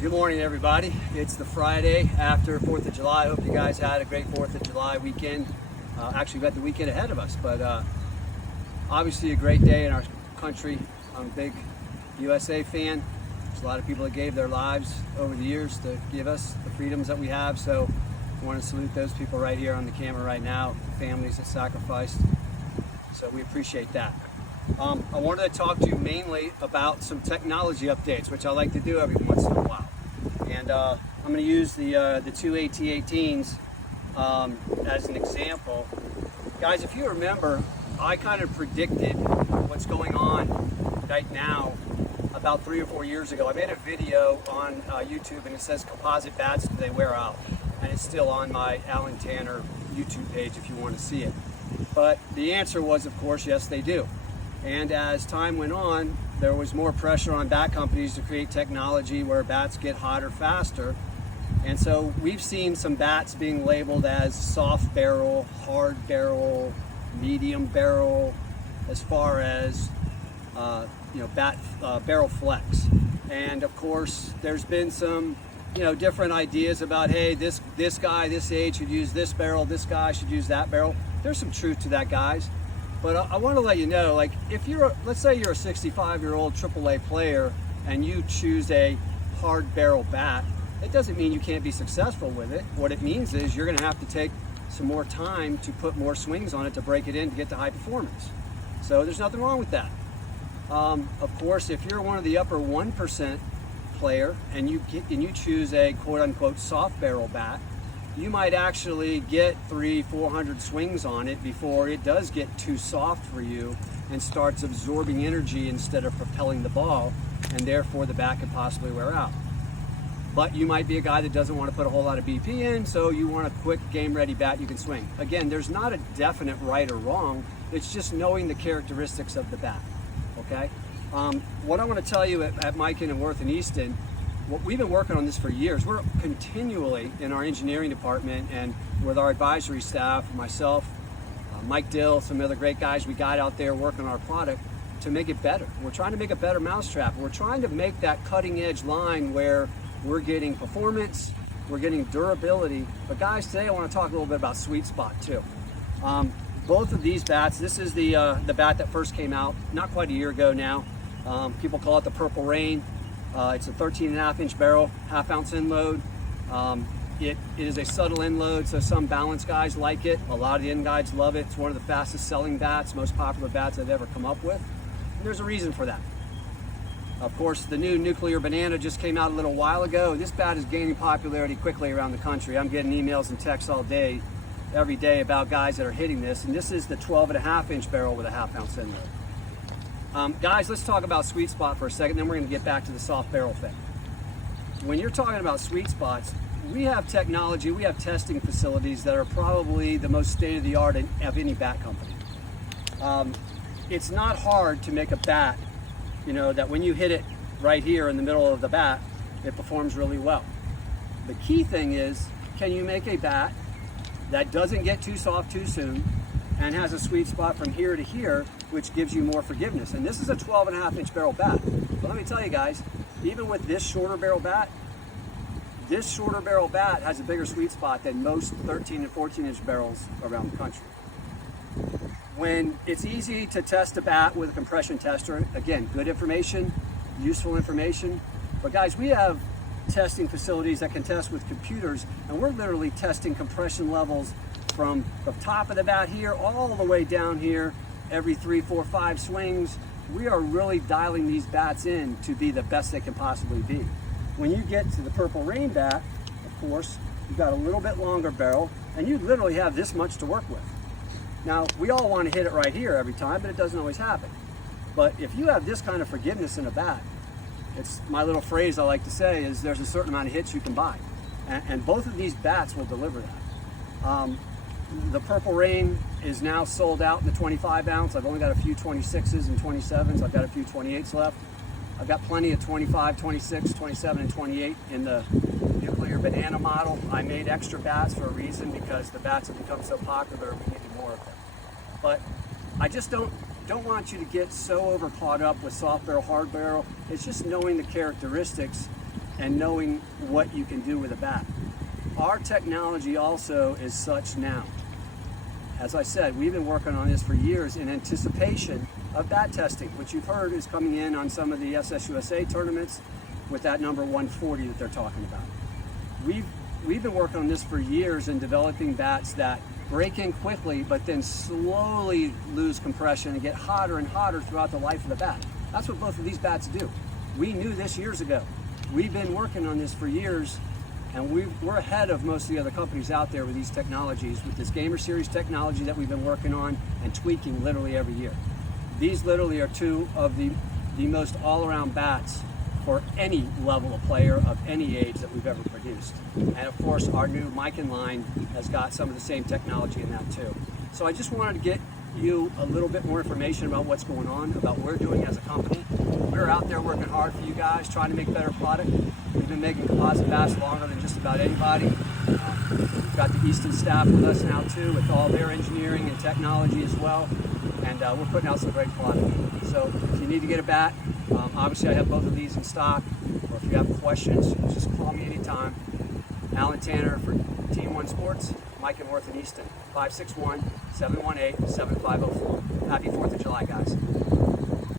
Good morning, everybody. It's the Friday after 4th of July. I hope you guys had a great 4th of July weekend. Actually, we've got the weekend ahead of us, but obviously a great day in our country. I'm a big USA fan. There's a lot of people that gave their lives over the years to give us the freedoms that we have, so I want to salute those people right here on the camera right now, the families that sacrificed. So we appreciate that. I wanted to talk to you mainly about some technology updates, which I like to do every once in a while. And I'm going to use the two AT-18s as an example. Guys, if you remember, I kind of predicted what's going on right now about 3 or 4 years ago. I made a video on YouTube and it says composite bats, do they wear out? And it's still on my Alan Tanner YouTube page if you want to see it. But the answer was, of course, yes, they do. And as time went on, there was more pressure on bat companies to create technology where bats get hotter faster. And so we've seen some bats being labeled as soft barrel, hard barrel, medium barrel, as far as barrel flex. And of course, there's been some different ideas about, hey, this guy this age should use this barrel, this guy should use that barrel. There's some truth to that, guys. But I want to let you know, like, if let's say you're a 65-year-old AAA player and you choose a hard barrel bat, it doesn't mean you can't be successful with it. What it means is you're going to have to take some more time to put more swings on it to break it in to get to high performance. So there's nothing wrong with that. Of course, if you're one of the upper 1% player and you choose a quote-unquote soft barrel bat, you might actually get 300-400 swings on it before it does get too soft for you and starts absorbing energy instead of propelling the ball, and therefore the bat could possibly wear out. But you might be a guy that doesn't want to put a whole lot of BP in, so you want a quick game-ready bat you can swing. Again, there's not a definite right or wrong, it's just knowing the characteristics of the bat, okay? What I want to tell you at Miken and Worth and Easton, we've been working on this for years. We're continually in our engineering department and with our advisory staff, myself, Mike Dill, some other great guys we got out there working on our product to make it better. We're trying to make a better mousetrap. We're trying to make that cutting edge line where we're getting performance, we're getting durability. But guys, today I want to talk a little bit about sweet spot too. Both of these bats, this is the bat that first came out not quite a year ago now. People call it the Purple Rain. It's a 13.5-inch barrel, half-ounce end load. It is a subtle end load, so some balance guys like it. A lot of the end guys love it. It's one of the fastest selling bats, most popular bats I've ever come up with. And there's a reason for that. Of course, the new Nuclear Banana just came out a little while ago. This bat is gaining popularity quickly around the country. I'm getting emails and texts all day, every day about guys that are hitting this. And this is the 12.5-inch barrel with a half-ounce end load. Guys, let's talk about sweet spot for a second, then we're going to get back to the soft barrel thing. When you're talking about sweet spots, we have technology, we have testing facilities that are probably the most state-of-the-art of any bat company. It's not hard to make a bat, that when you hit it right here in the middle of the bat, it performs really well. The key thing is, can you make a bat that doesn't get too soft too soon and has a sweet spot from here to here, which gives you more forgiveness. And this is a 12.5-inch barrel bat. But let me tell you guys, even with this shorter barrel bat has a bigger sweet spot than most 13 and 14-inch barrels around the country. When it's easy to test a bat with a compression tester, again, good information, useful information. But guys, we have testing facilities that can test with computers, and we're literally testing compression levels from the top of the bat here all the way down here every 3, 4, 5 swings. We are really dialing these bats in to be the best they can possibly be. When you get to the Purple Rain bat, of course, you've got a little bit longer barrel and you literally have this much to work with. Now, we all want to hit it right here every time, but it doesn't always happen. But if you have this kind of forgiveness in a bat, it's my little phrase I like to say is there's a certain amount of hits you can buy. And both of these bats will deliver that. The Purple Rain is now sold out in the 25-ounce. I've only got a few 26s and 27s. I've got a few 28s left. I've got plenty of 25, 26, 27, and 28 in the Nuclear Banana model. I made extra bats for a reason, because the bats have become so popular, we needed more of them. But I just don't want you to get so over caught up with soft barrel, hard barrel. It's just knowing the characteristics and knowing what you can do with a bat. Our technology also is such now. As I said, we've been working on this for years in anticipation of bat testing, which you've heard is coming in on some of the SSUSA tournaments with that number 140 that they're talking about. We've been working on this for years in developing bats that break in quickly, but then slowly lose compression and get hotter and hotter throughout the life of the bat. That's what both of these bats do. We knew this years ago. We've been working on this for years, and we're ahead of most of the other companies out there with these technologies, with this Gamer Series technology that we've been working on and tweaking literally every year. These literally are two of the most all-around bats for any level of player of any age that we've ever produced. And of course, our new Miken line has got some of the same technology in that too. So I just wanted to get you a little bit more information about what's going on, about what we're doing as a company. We're out there working hard for you guys, trying to make better product. We've been making composite bats longer than just about anybody. We've got the Easton staff with us now too, with all their engineering and technology as well. And we're putting out some great product. So if you need to get a bat, obviously I have both of these in stock. Or if you have questions, just call me anytime. Alan Tanner for Team One Sports, Mike and Worth in Easton, 561-718-7504. Happy 4th of July, guys.